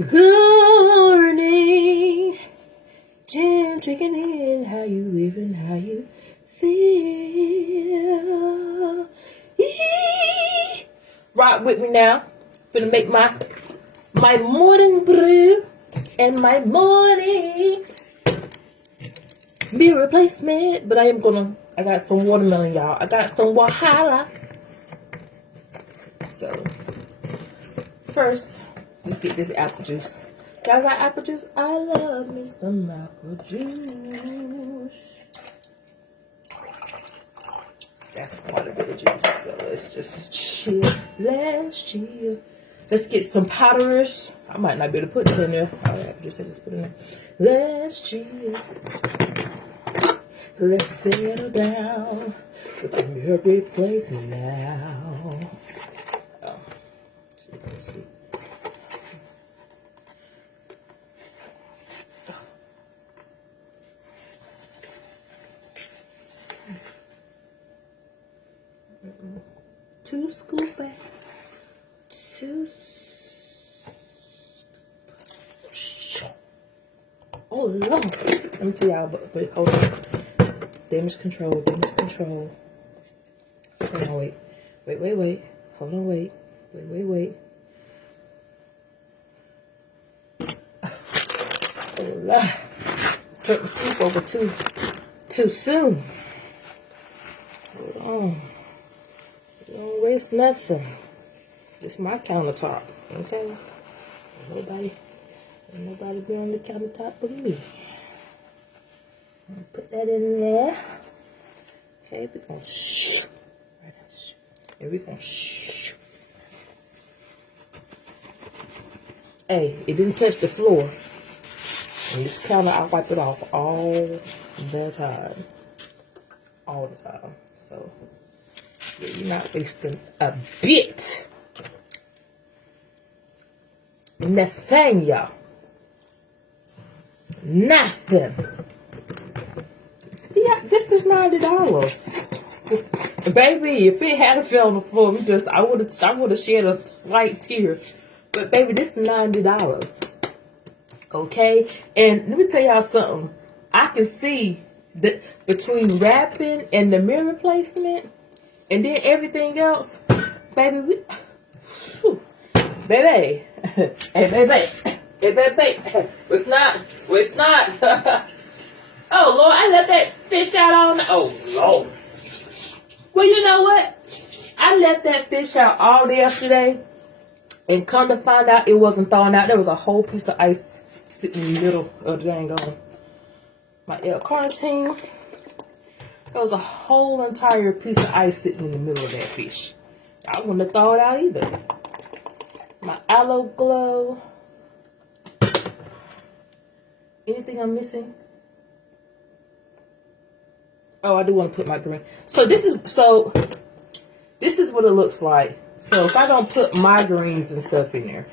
Good morning, Jim, checking in. How you living? How you feel? Eee! Rock with me now. Finna make my morning brew and my morning meal replacement. But I got some watermelon, y'all. I got some Wahala. So first, let's get this apple juice. Y'all got apple juice? I love me some apple juice. That's quite a bit of juice. So let's just chill. Let's chill. Let's get some powders. I might not be able to put it in there. All right, apple juice, I just put it in there. Let's chill. Let's settle down. With the mirror replacement now. Oh, let's see. Two scoop back. Oh Lord. Let me tell y'all, but hold on. Damage control. Hold on, wait. Hold on, wait. Oh Lord. Took the scoop over too soon. Hold on. Don't waste nothing. It's my countertop, okay? Ain't nobody be on the countertop but me. Put that in there. Okay, we're gonna shh. Right now, shh. And we're gonna shh. Hey, it didn't touch the floor. And this counter, I wipe it off all the time. All the time. So you're not wasting a bit. Nothing, y'all. Nothing. Yeah, this is $90. Baby, if it had fell on the floor, I would have shed a slight tear. But baby, this is $90. Okay? And let me tell y'all something. I can see that between wrapping and the mirror replacement, and then everything else, baby, baby, hey, baby, it's not, oh, Lord, I left that fish out on the, oh, Lord. Well, you know what? I left that fish out all day yesterday, and come to find out it wasn't thawing out. There was a whole piece of ice sitting in the middle of the dang on my L-Carnatine. There was a whole entire piece of ice sitting in the middle of that fish. I wouldn't have thawed it out either. My Aloe Glow. Anything I'm missing? Oh, I do want to put my green. So this is what it looks like. So if I don't put my greens and stuff in there.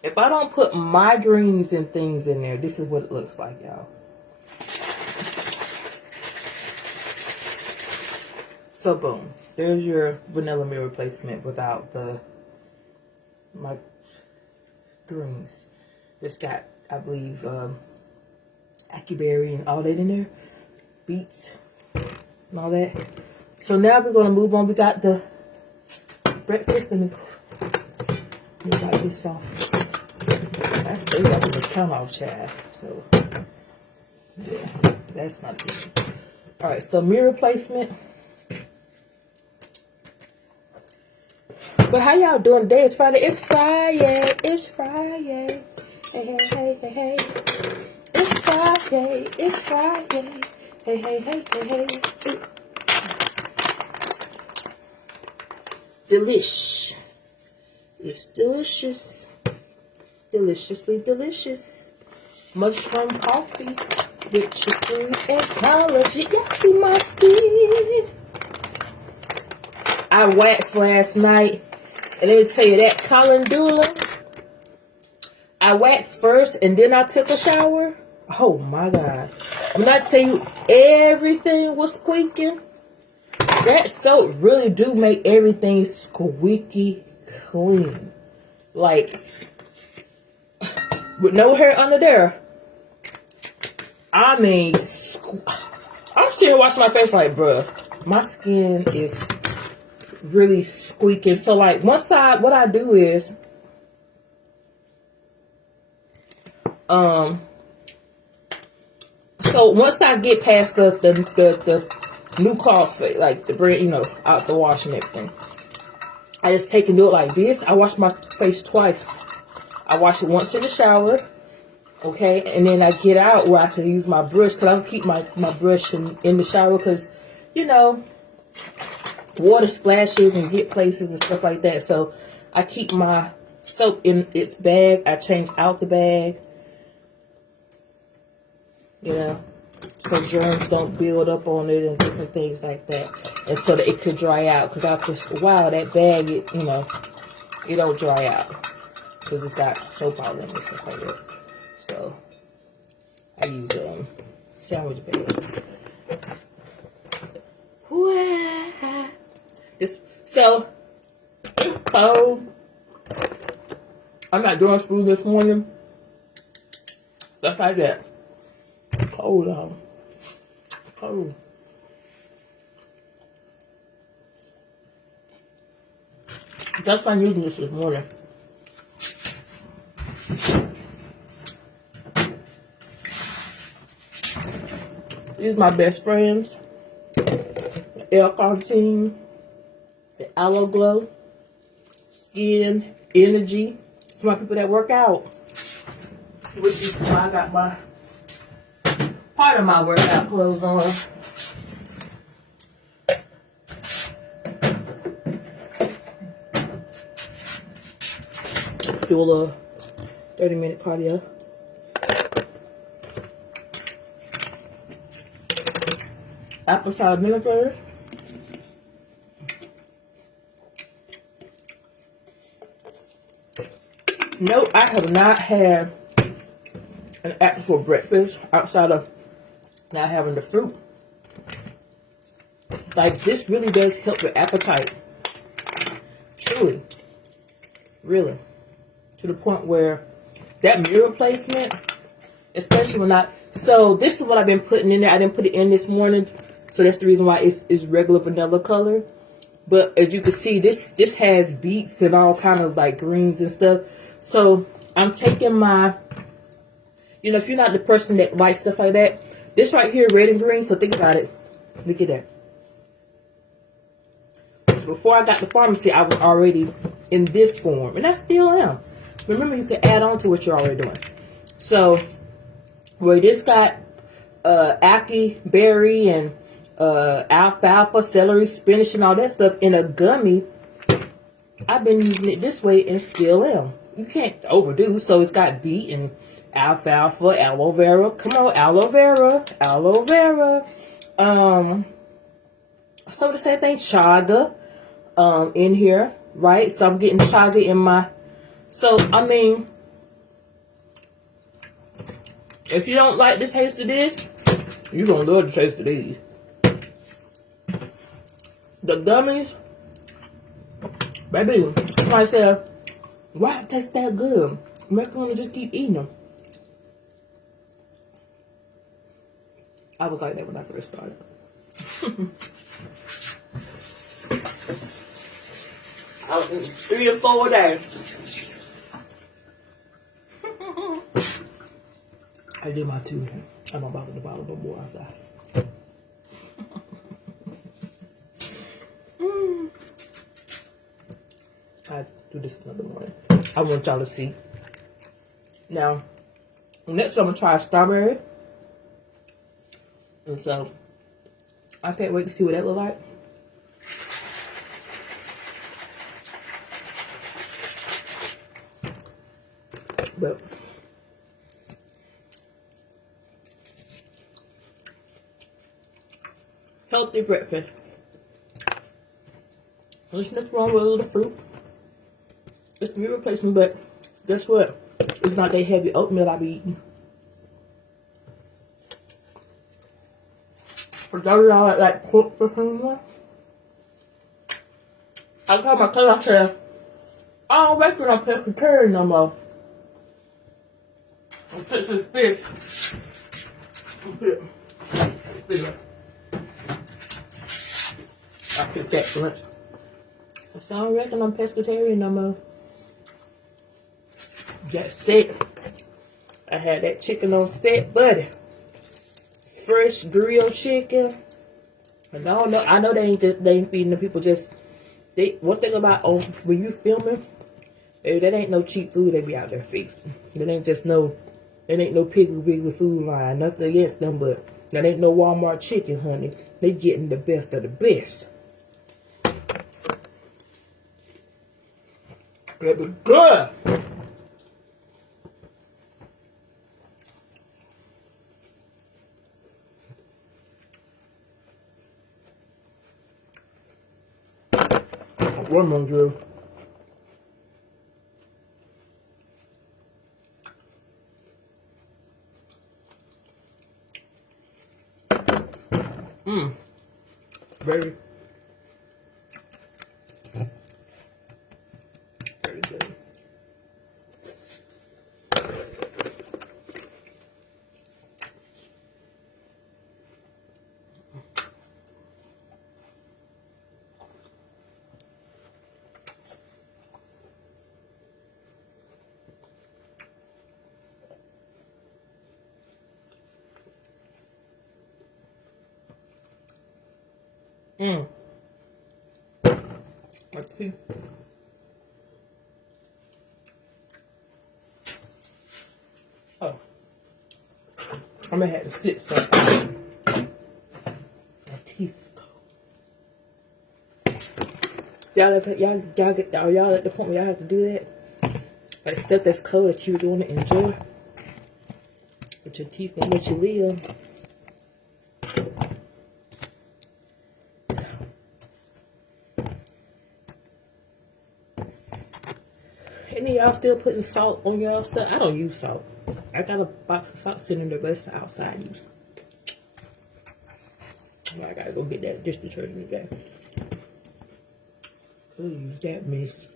If I don't put my greens and things in there, this is what it looks like, y'all. So boom, there's your vanilla mirror replacement without my greens. Just got, I believe, ackberry and all that in there, beets and all that. So now we're gonna move on. We got the breakfast and we got this off. I stayed up with the count off, Chad. So yeah, that's not good. All right, so mirror replacement. But how y'all doing today? It's Friday. It's Friday. It's Friday. Hey, hey, hey, hey, hey. It's Friday. It's Friday. Hey, hey, hey, hey, hey. Delish. It's delicious. Deliciously delicious. Mushroom coffee with chicory and collagen. Y'all see my skin? I waxed last night. And let me tell you, that calendula, I I waxed first and then I took a shower. Oh my God. When I tell you everything was squeaking, that soap really do make everything squeaky clean. Like, with no hair under there. I mean, I'm sitting here washing my face like, bruh, my skin is really squeaking. So like one side, what I do is, so once I get past the new cloth, like the brand, you know, out the wash and everything, I just take and do it like this. I wash my face twice. I wash it once in the shower, okay, and then I get out where I can use my brush, because I don't keep my brush in the shower because, you know, water splashes and get places and stuff like that. So I keep my soap in its bag. I change out the bag, you know, so germs don't build up on it and different things like that, and so that it could dry out, because after a while that bag, it, you know, it don't dry out because it's got soap all in it and stuff like that. So I use sandwich bag. So cold. I'm not doing school this morning. Stuff like that. Cold, cold. That's why I'm using this morning. These are my best friends. L-Carnatine, Aloe Glow, Skin, Energy. For my people that work out. Which is why I got my part of my workout clothes on. Do a little 30-minute cardio. Apple cider vinegar. No, I have not had an actual breakfast outside of not having the fruit. Like, this really does help your appetite. Truly. Really. To the point where that mirror placement, especially when so this is what I've been putting in there. I didn't put it in this morning, so that's the reason why it's regular vanilla color. But as you can see, this has beets and all kind of like greens and stuff. So I'm taking my, you know, if you're not the person that likes stuff like that, this right here, red and green. So think about it. Look at that. So before I got the pharmacy, I was already in this form, and I still am. Remember, you can add on to what you're already doing. So where this got ackee berry and alfalfa, celery, spinach, and all that stuff in a gummy, I've been using it this way and still am. You can't overdo. So it's got beet and alfalfa, aloe vera. Come on, aloe vera, aloe vera. So the same thing, chaga, in here, right? So I'm getting chaga in my. So I mean, if you don't like the taste of this, you're gonna love the taste of these. The gummies, baby, somebody said, why it tastes that good? Make me want to just keep eating them. I was like that when I first started. I was in 3 or 4 days. I did my 2. I'm about to the bottle of more after that. I do this another morning. I want y'all to see. Now, next I'm gonna try strawberry. And so I can't wait to see what that look like. But healthy breakfast. There's nothing wrong with a little fruit. It's meal replacement, but guess what? It's not that heavy oatmeal I be eating. For those of y'all that like pork for something, I told my cousin, I said, I don't reckon I'm pescatarian no more. I'm fix this fish. I picked that for lunch. So I don't reckon I'm pescatarian no more. That's it. I had that chicken on set, buddy. Fresh grilled chicken. And I know they ain't feeding the people just. One thing about when you filming, baby, that ain't no cheap food they be out there fixing. It ain't no Piggly Wiggly food line. Nothing against them, but that ain't no Walmart chicken, honey. They getting the best of the best. That be good. One more, Drew. Very, very good. My teeth. Oh, I'm gonna have to sit something. My teeth cold. Y'all at the point where y'all have to do that? Like stuff that's cold that you would want to enjoy, but your teeth gonna let you live. Any of y'all still putting salt on y'all stuff? I don't use salt. I got a box of salt sitting there, but it's for outside use. I gotta go get that dish detergent today. Could use that mess.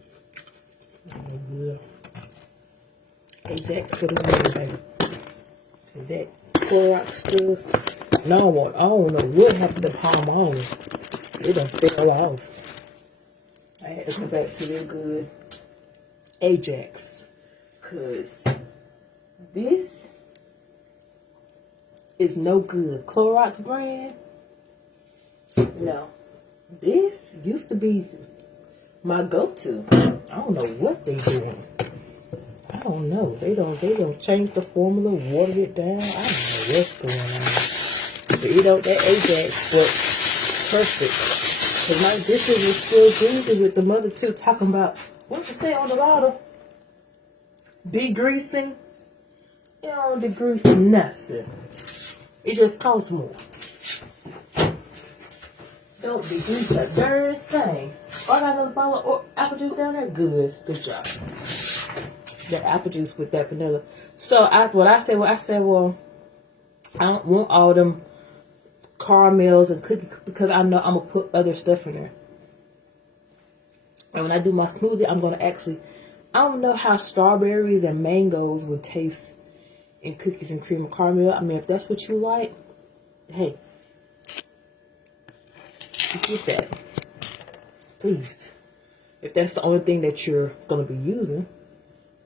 Oh, good. Ajax for the win, baby. Is that Clorox stuff? No, I don't know what happened to Palm on. It done fell off. I had to go back to the good Ajax, cause this is no good. Clorox brand, no. This used to be my go-to. I don't know what they doing. I don't know. They don't change the formula, water it down. I don't know what's going on. But that Ajax works perfect. Cause my dishes were still greasy with the mother two talking about. What you say on the bottle? Degreasing? You don't degrease nothing. It just costs more. Don't degrease a darn thing. Oh, I got another bottle of apple juice down there? Good. Good job. That apple juice with that vanilla. So I said, well, I don't want all them caramels and cookies because I know I'm going to put other stuff in there. And when I do my smoothie, I'm going to actually, I don't know how strawberries and mangoes would taste in cookies and cream and caramel. I mean, if that's what you like, hey, you get that. Please. If that's the only thing that you're going to be using.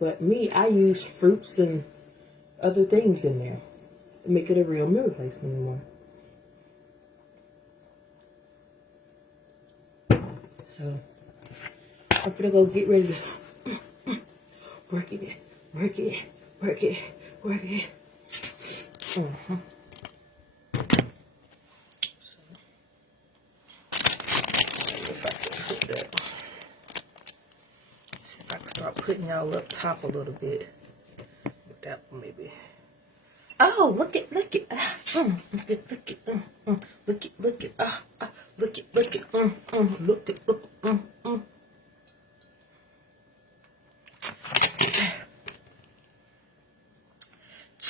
But me, I use fruits and other things in there to make it a real meal replacement more. So I'm gonna go get ready to work it. So, if I can put that, see if I can start putting y'all up top a little bit. With that one maybe. Oh, look it. Look it, look it, look it.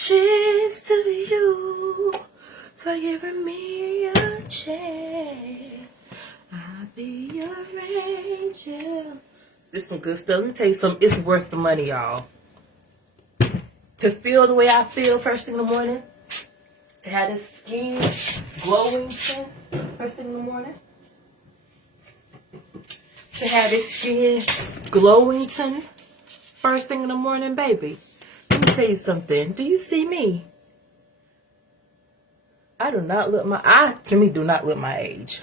Cheers to you for giving me a chance. I'll be your angel. This is some good stuff. Let me tell you something. It's worth the money, y'all. To feel the way I feel first thing in the morning. To have this skin glowing first thing in the morning. To have this skin glowing first thing in the morning, baby. Let me tell you something. Do you see me? I do not look to me, do not look my age.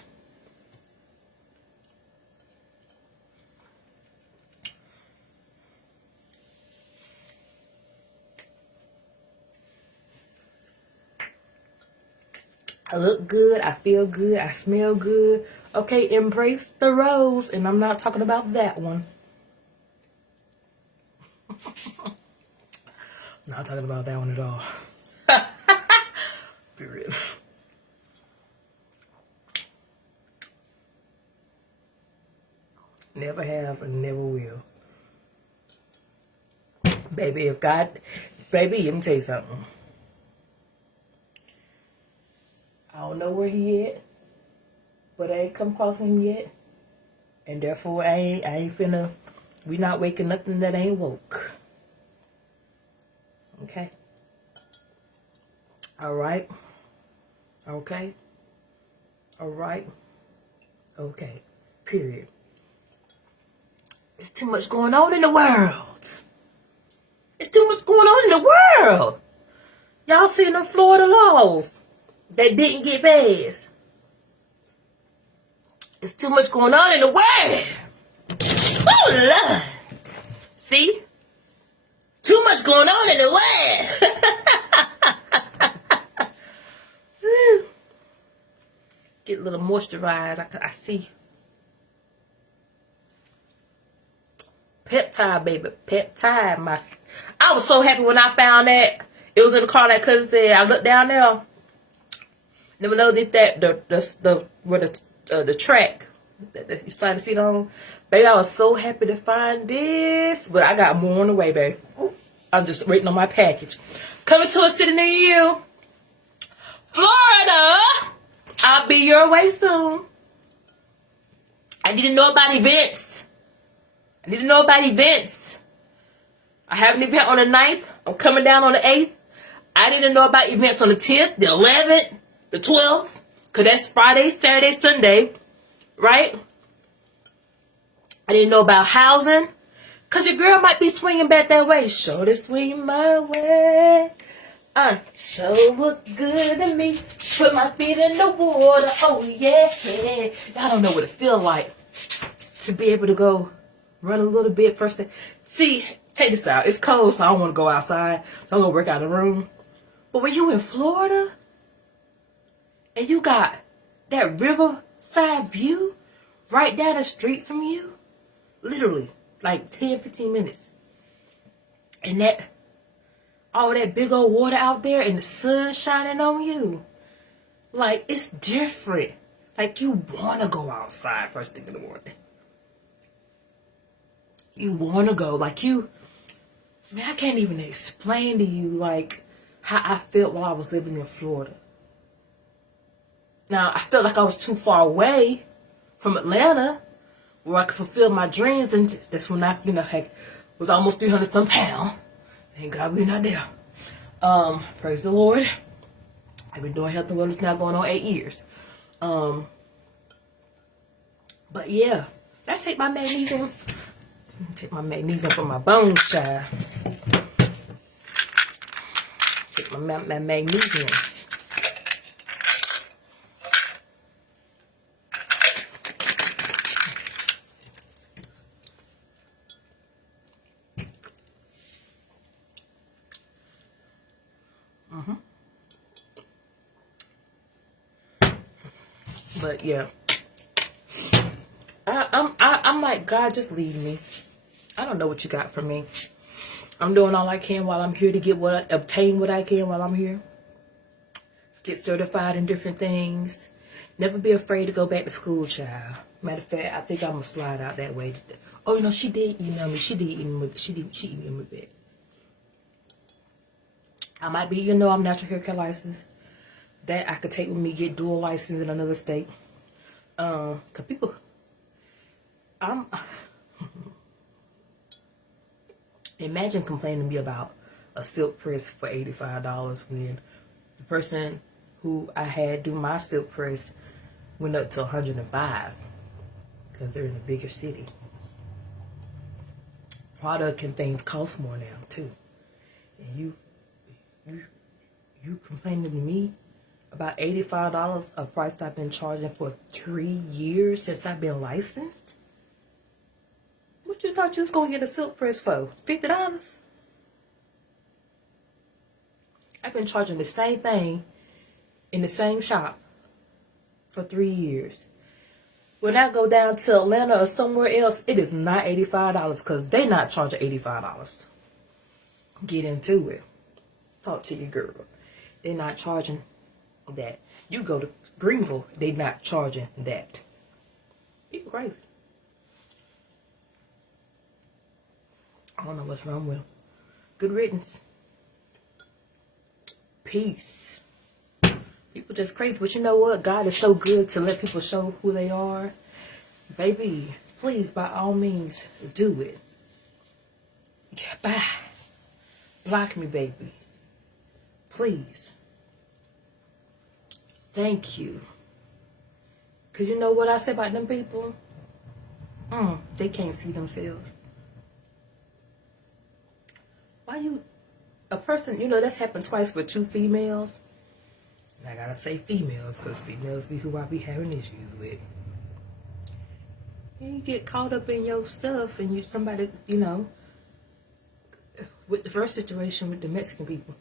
I look good, I feel good, I smell good. Okay, embrace the rose, and I'm not talking about that one. Not talking about that one at all. Period. Never have and never will. Baby, baby, let me tell you something. I don't know where he at, but I ain't come across him yet. And therefore, I ain't finna, we not waking nothing that ain't woke. Okay? Alright? Okay? Alright? Okay. Period. It's too much going on in the world. It's too much going on in the world. Y'all seen the Florida laws that didn't get passed. It's too much going on in the world. Oh, Lord. See? Too much going on in the world. Get a little moisturized. I see. Peptide, baby. Peptide. I was so happy when I found that. It was in the car, like cousin said. I looked down there. Never know that the track that you started to see it on. Baby, I was so happy to find this. But I got more on the way, baby. I'm just waiting on my package. Coming to a city near you. Florida. I'll be your way soon. I need to know about events. I have an event on the 9th. I'm coming down on the 8th. I need to know about events on the 10th, the 11th, the 12th. Because that's Friday, Saturday, Sunday. Right? I didn't know about housing. Because your girl might be swinging back that way. Sure to swing my way. Sure look good to me. Put my feet in the water. Oh, yeah. Y'all don't know what it feels like to be able to go run a little bit first thing. See, check this out. It's cold, so I don't want to go outside. So I'm going to work out in the room. But when you in Florida, and you got that riverside view right down the street from you, literally, like 10, 15 minutes. And all that big old water out there and the sun shining on you. Like, it's different. Like, you want to go outside first thing in the morning. You want to go. Like, man, I can't even explain to you, like, how I felt while I was living in Florida. Now, I felt like I was too far away from Atlanta where I could fulfill my dreams. And that's when I, was almost 300 some pounds. Thank God we're not there. Praise the Lord. I've been doing health and wellness now going on 8 years. But yeah, I take my magnesium. Take my magnesium from my bones, child. Take my magnesium. But yeah, I'm like, God, just leave me. I don't know what you got for me. I'm doing all I can while I'm here to obtain what I can while I'm here. Get certified in different things. Never be afraid to go back to school, child. Matter of fact, I think I'm gonna slide out that way. Oh, she did email me. She emailed me back. I might be, you know, I'm natural hair care license. That I could take with me, get dual license in another state. Cause people, imagine complaining to me about a silk press for $85 when the person who I had do my silk press went up to $105 because they're in a bigger city. Product and things cost more now too. And you complaining to me about $85, a price I've been charging for 3 years since I've been licensed? What you thought you was gonna get a silk press for? $50? I've been charging the same thing in the same shop for 3 years. When I go down to Atlanta or somewhere else, it is not $85 because they not charging $85. Get into it. Talk to your girl. They're not charging that. You go to Greenville, they not charging that. People crazy. I don't know what's wrong with them. Good riddance. Peace. People just crazy, but you know what? God is so good to let people show who they are. Baby, please, by all means, do it. Bye. Block me, baby. Please. Thank you. Because you know what I say about them people? They can't see themselves. Why you... A person, you know, that's happened twice with 2 females. And I gotta say females, because females be who I be having issues with. And you get caught up in your stuff, and you somebody, you know, with the first situation with the Mexican people,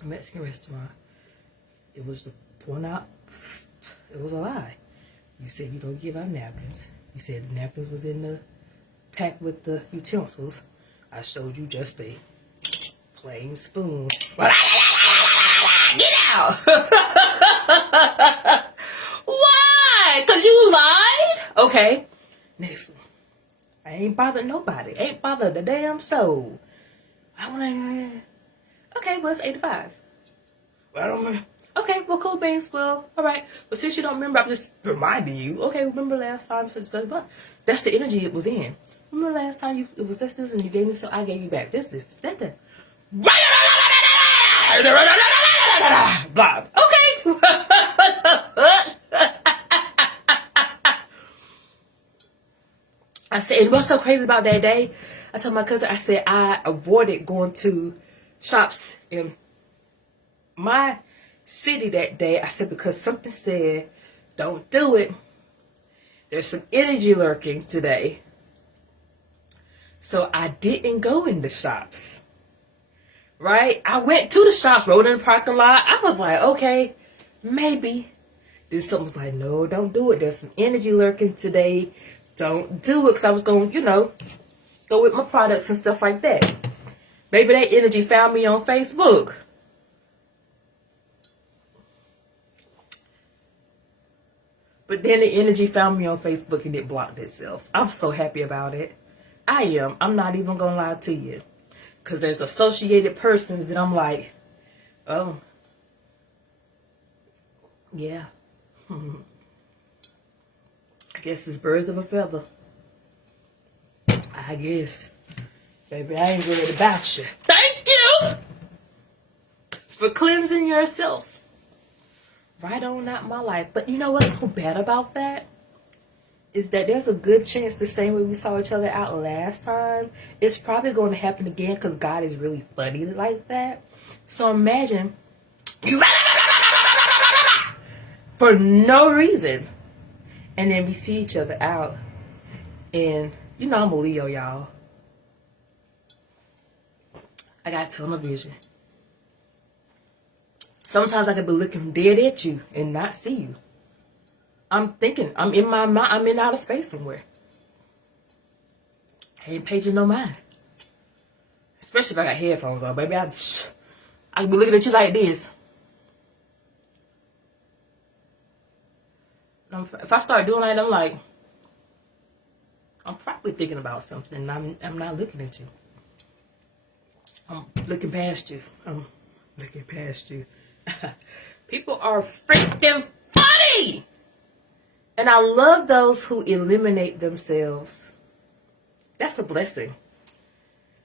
a Mexican restaurant, it was to point out, it was a lie. You said you don't give out napkins. You said the napkins was in the pack with the utensils. I showed you just a plain spoon. Get out! Why? Because you lied? Okay. Next one. I ain't bothered nobody. Ain't bothered the damn soul. I want to... Okay, well, it's 85. Well, I don't remember. Okay, well, cool beans. Well, all right. But since you don't remember, I'm just reminding you. Okay, remember last time? That's the energy it was in. Remember last time it was this, and you gave me, so I gave you back this, that. Blah. Okay. I said, and what's so crazy about that day? I told my cousin, I said, I avoided going to shops in my city that day. I said, because something said, don't do it. There's some energy lurking today. So I didn't go in the shops. Right? I went to the shops, rode in the parking lot. I was like, okay, maybe. Then something was like, no, don't do it. There's some energy lurking today. Don't do it. Because I was going, you know, go with my products and stuff like that. Maybe that energy found me on Facebook. But then the energy found me on Facebook and it blocked itself. I'm so happy about it. I am. I'm not even going to lie to you. Because there's associated persons that I'm like, oh, yeah. I guess it's birds of a feather. I guess. Baby, I ain't worried about you. Thank you for cleansing yourself. Right on out my life. But you know what's so bad about that? Is that there's a good chance the same way we saw each other out last time, it's probably going to happen again because God is really funny like that. So imagine you for no reason, and then we see each other out, and you know I'm a Leo, y'all. I got tunnel vision. Sometimes I could be looking dead at you and not see you. I'm thinking, I'm in my mind, I'm in outer space somewhere. I ain't paging no mind. Especially if I got headphones on, baby. I can be looking at you like this. If I start doing that, I'm like, I'm probably thinking about something. I'm not looking at you. I'm looking past you. looking past you. People are freaking funny. And I love those who eliminate themselves. That's a blessing.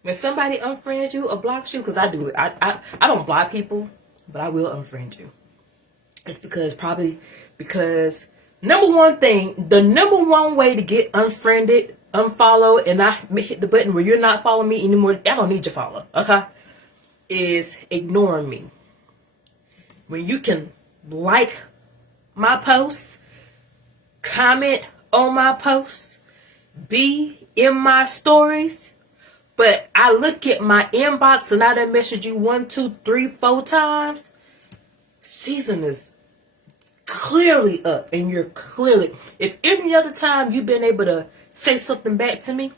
When somebody unfriends you or blocks you, because I do it. I don't block people, but I will unfriend you. It's because number one thing, the number one way to get unfriended, unfollowed, and I hit the button where you're not following me anymore, I don't need your follow, okay? Is ignoring me. When you can like my posts, comment on my posts, be in my stories, but I look at my inbox and I done messaged you 1, 2, 3, 4 times, season is clearly up, and you're clearly, if any other time you've been able to say something back to me.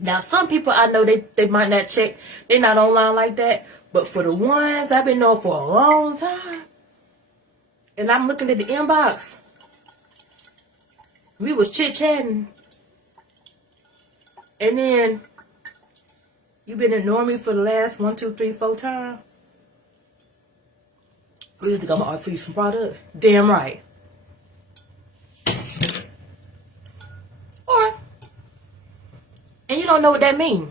Now some people I know they might not check, they're not online like that, but for the ones I've been knowing for a long time, and I'm looking at the inbox, we was chit-chatting, and then you've been ignoring me for the last 1, 2, 3, 4 times. You think I'm gonna offer you some product? Damn right. Or, and you don't know what that means.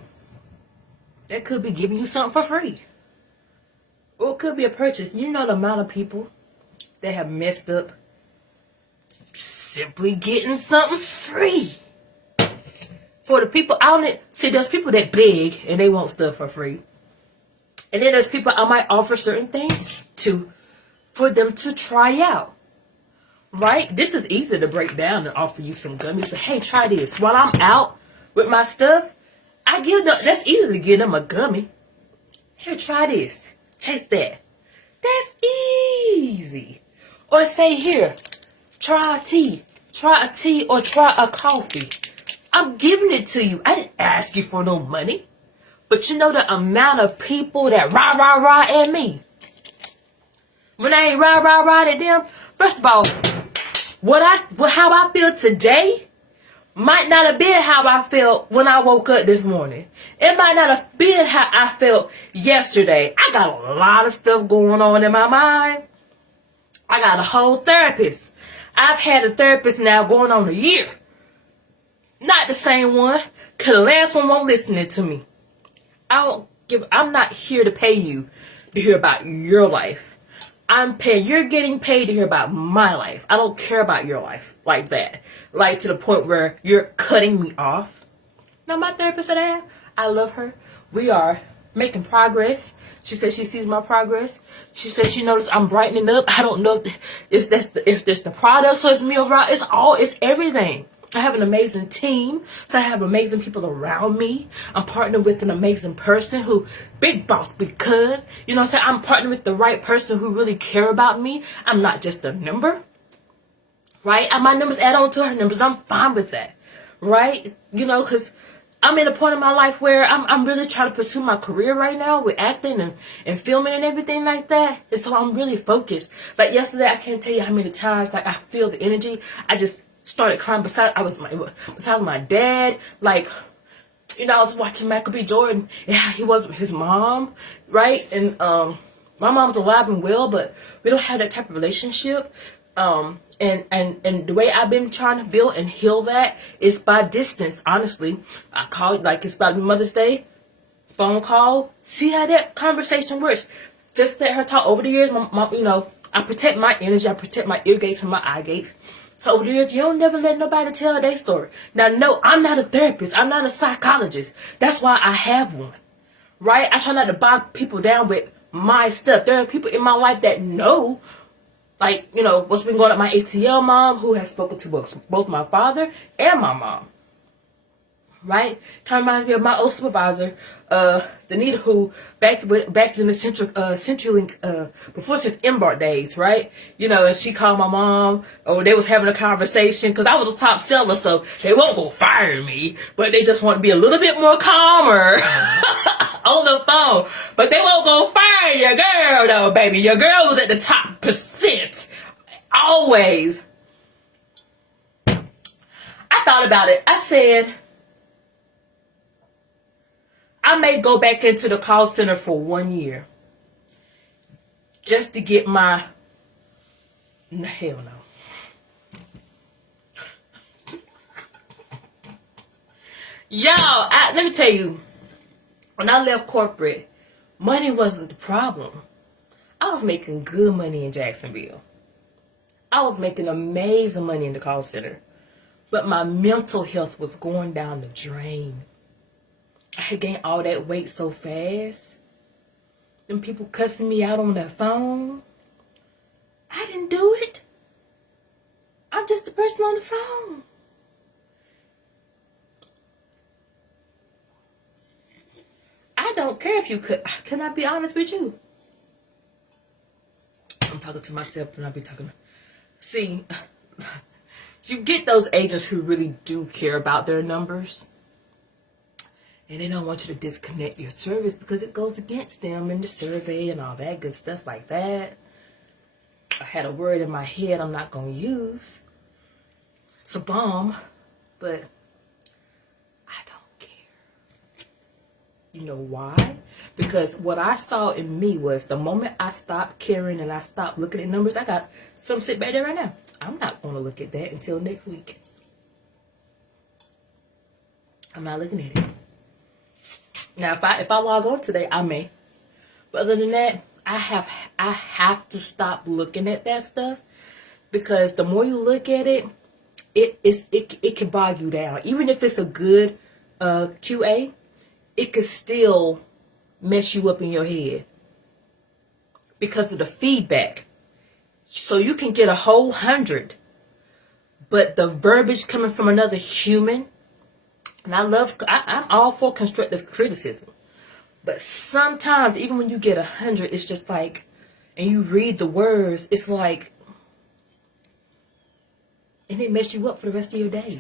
That could be giving you something for free. Or it could be a purchase. You know the amount of people that have messed up simply getting something free. For the people out there, see, there's people that beg and they want stuff for free. And then there's people I might offer certain things to, for them to try out. Right? This is easy to break down and offer you some gummies. Say, hey, try this. While I'm out with my stuff, I give them, that's easy to give them a gummy. Here, try this. Taste that. That's easy. Or say, here, try a tea. Try a tea or try a coffee. I'm giving it to you. I didn't ask you for no money. But you know the amount of people that rah at me. When I ain't rah at them, first of all, how I feel today might not have been how I felt when I woke up this morning. It might not have been how I felt yesterday. I got a lot of stuff going on in my mind. I got a whole therapist. I've had a therapist now going on a year. Not the same one, because the last one won't listen to me. I'm not here to pay you to hear about your life. You're getting paid to hear about my life. I don't care about your life like that. Like to the point where you're cutting me off. Now my therapist said I love her. We are making progress. She said she sees my progress. She said she noticed I'm brightening up. I don't know if that's the products or it's me overall. It's everything. I have an amazing team, so I have amazing people around me. I'm partnered with an amazing person who, big boss, because, you know what I'm saying, I'm partnered with the right person who really care about me. I'm not just a number, right? And my numbers add on to her numbers. I'm fine with that, right? You know, because I'm in a point in my life where I'm really trying to pursue my career right now with acting and filming and everything like that. And so I'm really focused. Like yesterday, I can't tell you how many times, like, I feel the energy. I just started crying besides my dad. Like, you know, I was watching Michael B. Jordan. Yeah, he wasn't his mom, right? And my mom's alive and well, but we don't have that type of relationship. And the way I've been trying to build and heal that is by distance. Honestly, I called, like, it's about Mother's Day, phone call, see how that conversation works. Just let her talk. Over the years, my mom, you know, I protect my energy, I protect my ear gates and my eye gates. So over the years, you don't never let nobody tell their story. Now, no, I'm not a therapist. I'm not a psychologist. That's why I have one, right? I try not to bog people down with my stuff. There are people in my life that know, like, you know, what's been going on. My ATL mom, who has spoken to both my father and my mom, right? Kind of reminds me of my old supervisor, Danita, who back in the CenturyLink, before Embark days, right? You know, and she called my mom, or they was having a conversation, because I was a top seller, so they won't go fire me, but they just want to be a little bit more calmer on the phone. But they won't go fire your girl, though, baby. Your girl was at the top percent. Always. I thought about it. I said, I may go back into the call center for 1 year just to get my... Hell no. Y'all, let me tell you, when I left corporate, money wasn't the problem. I was making good money in Jacksonville. I was making amazing money in the call center. But my mental health was going down the drain. I had gained all that weight so fast. Them people cussing me out on that phone. I didn't do it. I'm just the person on the phone. I don't care if you could. Can I be honest with you? I'm talking to myself and I'll be talking. See, you get those agents who really do care about their numbers. And they don't want you to disconnect your service because it goes against them in the survey and all that good stuff like that. I had a word in my head I'm not going to use. It's a bomb, but I don't care. You know why? Because what I saw in me was the moment I stopped caring and I stopped looking at numbers, I got some sit back there right now. I'm not going to look at that until next week. I'm not looking at it. Now, if I log on today, I may. But other than that, I have to stop looking at that stuff, because the more you look at it, it can bog you down. Even if it's a good QA, it could still mess you up in your head because of the feedback. So you can get a whole 100, but the verbiage coming from another human. And I'm all for constructive criticism. But sometimes, even when you get 100, it's just like, and you read the words, it's like, and it messes you up for the rest of your day.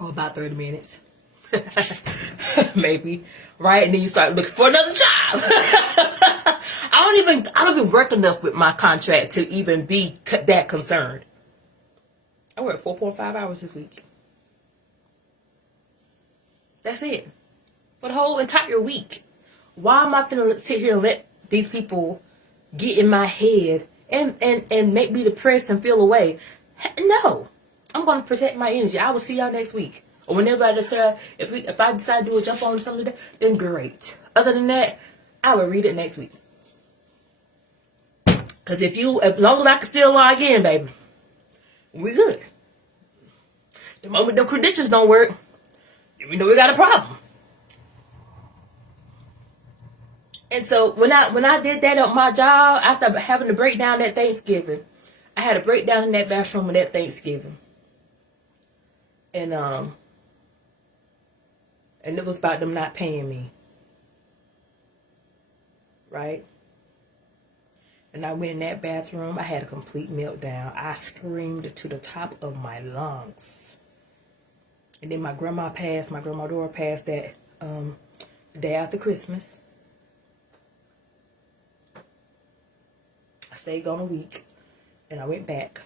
Or about 30 minutes. Maybe. Right? And then you start looking for another job. I don't even work enough with my contract to even be that concerned. I work 4.5 hours this week. That's it. For the whole entire week. Why am I finna sit here and let these people get in my head and make me depressed and feel away? No. I'm going to protect my energy. I will see y'all next week. Or whenever I decide, if I decide to do a jump on something like that, then great. Other than that, I will read it next week. Because as long as I can still log in, baby, we good. The moment the credentials don't work, we know we got a problem. And so when I did that at my job, after having a breakdown at Thanksgiving, I had a breakdown in that bathroom at Thanksgiving. And it was about them not paying me. Right? And I went in that bathroom, I had a complete meltdown. I screamed to the top of my lungs. And then my grandma daughter passed that the day after Christmas. I stayed gone a week, and I went back.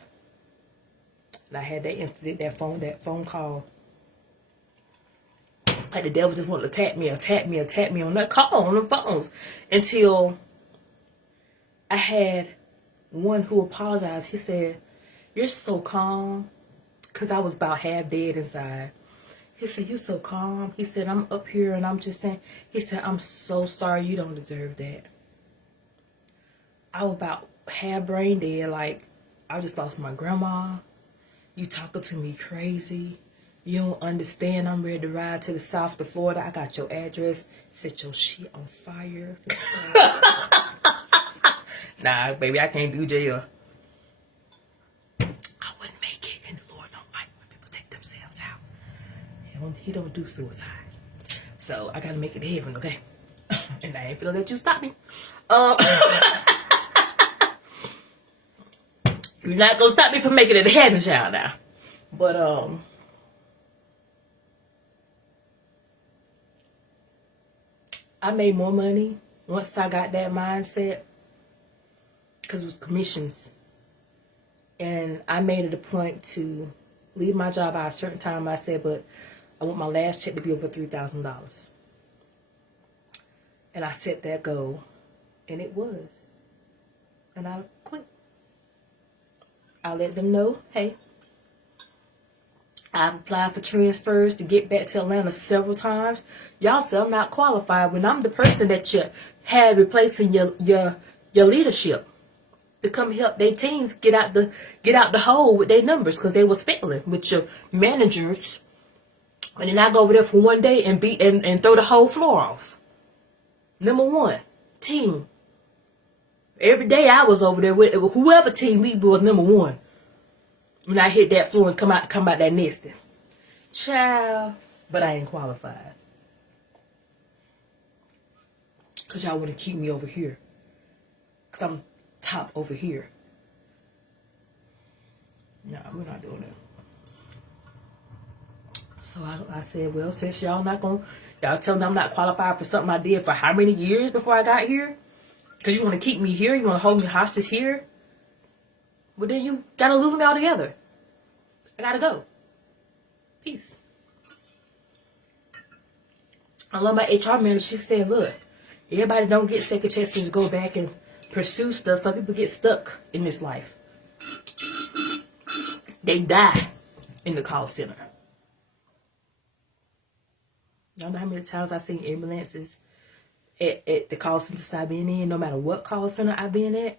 And I had that incident, that phone call. Like the devil just wanted to attack me on that call, on the phones. Until I had one who apologized. He said, "You're so calm," because I was about half dead inside. He said, "You're so calm." He said, "I'm up here and I'm just saying," he said, "I'm so sorry, you don't deserve that." I was about half brain dead, like, I just lost my grandma. You talking to me crazy. You don't understand. I'm ready to ride to the south to Florida. I got your address. Set your shit on fire. Nah, baby, I can't do jail. I wouldn't make it, and the Lord don't like when people take themselves out. He don't do suicide. So I gotta make it to heaven, okay? And I ain't finna let you stop me. You're not gonna stop me from making it to heaven, child, now. But I made more money once I got that mindset, because it was commissions. And I made it a point to leave my job at a certain time. I said, but I want my last check to be over $3,000. And I set that goal, and it was. And I quit. I let them know, hey, I've applied for transfers to get back to Atlanta several times. Y'all say I'm not qualified when I'm the person that you had replacing your leadership to come help their teams get out the hole with their numbers, because they were spitting with your managers. And then I go over there for one day and throw the whole floor off. Number one team. Every day I was over there with whoever team we was number one. When I hit that floor and come out that nesting. Child. But I ain't qualified. Because y'all want to keep me over here. Because I'm top over here. No, we're not doing that. So I said, well, since y'all tell me I'm not qualified for something I did for how many years before I got here? Because you want to keep me here? You want to hold me hostage here? Well, then you got to lose me altogether. I got to go. Peace. I love my HR manager. She said, look, everybody don't get second chances to go back and pursue stuff. Some people get stuck in this life. They die in the call center. I don't know how many times I've seen ambulances at the call centers I've been in, no matter what call center I've been at.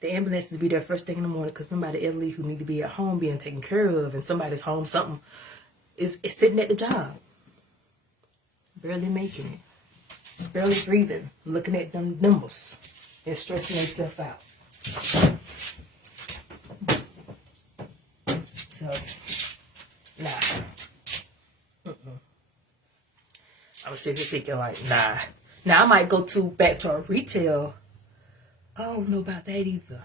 The ambulances be there first thing in the morning because somebody elderly who need to be at home being taken care of, and somebody's home, something is sitting at the job. Barely making it. Barely breathing. Looking at them numbers and stressing themselves out. So, nah. I'm sitting here thinking like, nah. Now I might go back to a retail. I don't know about that either.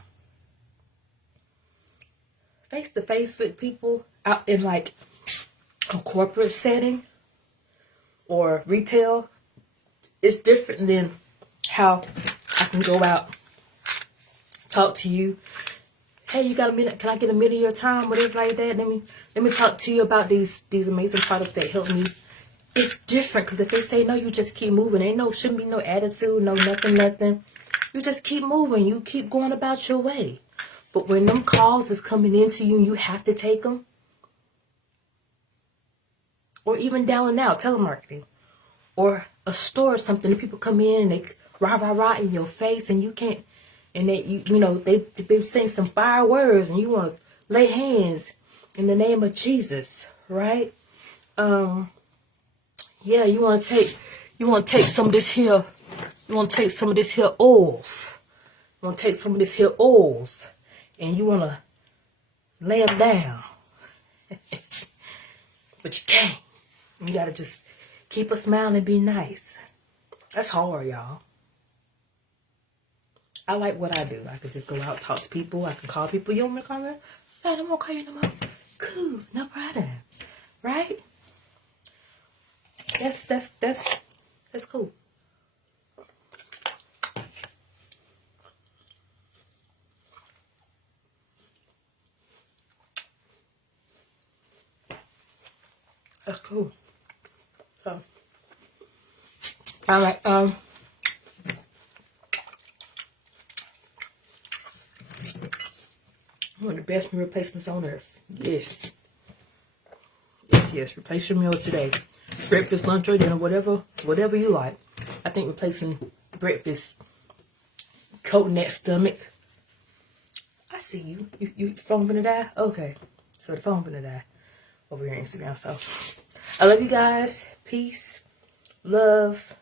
Face to face with people out in like a corporate setting or retail, it's different than how I can go out, talk to you. Hey, you got a minute? Can I get a minute of your time? Whatever like that. Let me talk to you about these amazing products that help me. It's different because if they say no, you just keep moving. Shouldn't be no attitude, no nothing. You just keep moving. You keep going about your way. But when them calls is coming into you and you have to take them, or even dialing out, telemarketing, or a store or something, and people come in and they rah in your face, and you can't, and they've been saying some fire words, and you want to lay hands in the name of Jesus, right? Yeah, you want to take some of this here. You want to take some of this here oils. You want to take some of this here oils, and you want to lay them down. But you can't. You got to just keep a smile and be nice. That's hard, y'all. I like what I do. I can just go out, talk to people. I can call people. You want me to call me? I don't want to call you no more. Cool, no problem. Right? That's cool. That's cool. So, all right. One of the best meal replacements on earth. Yes. Replace your meal today. Breakfast, lunch, or dinner, whatever you like. I think replacing breakfast, coating that stomach. I see you. You phone gonna die? Okay. So the phone gonna die over here on Instagram. So I love you guys. Peace, love,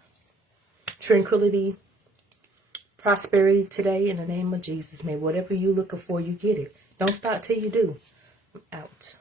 tranquility, prosperity today in the name of Jesus. May whatever you looking for, you get it. Don't stop till you do. I'm out.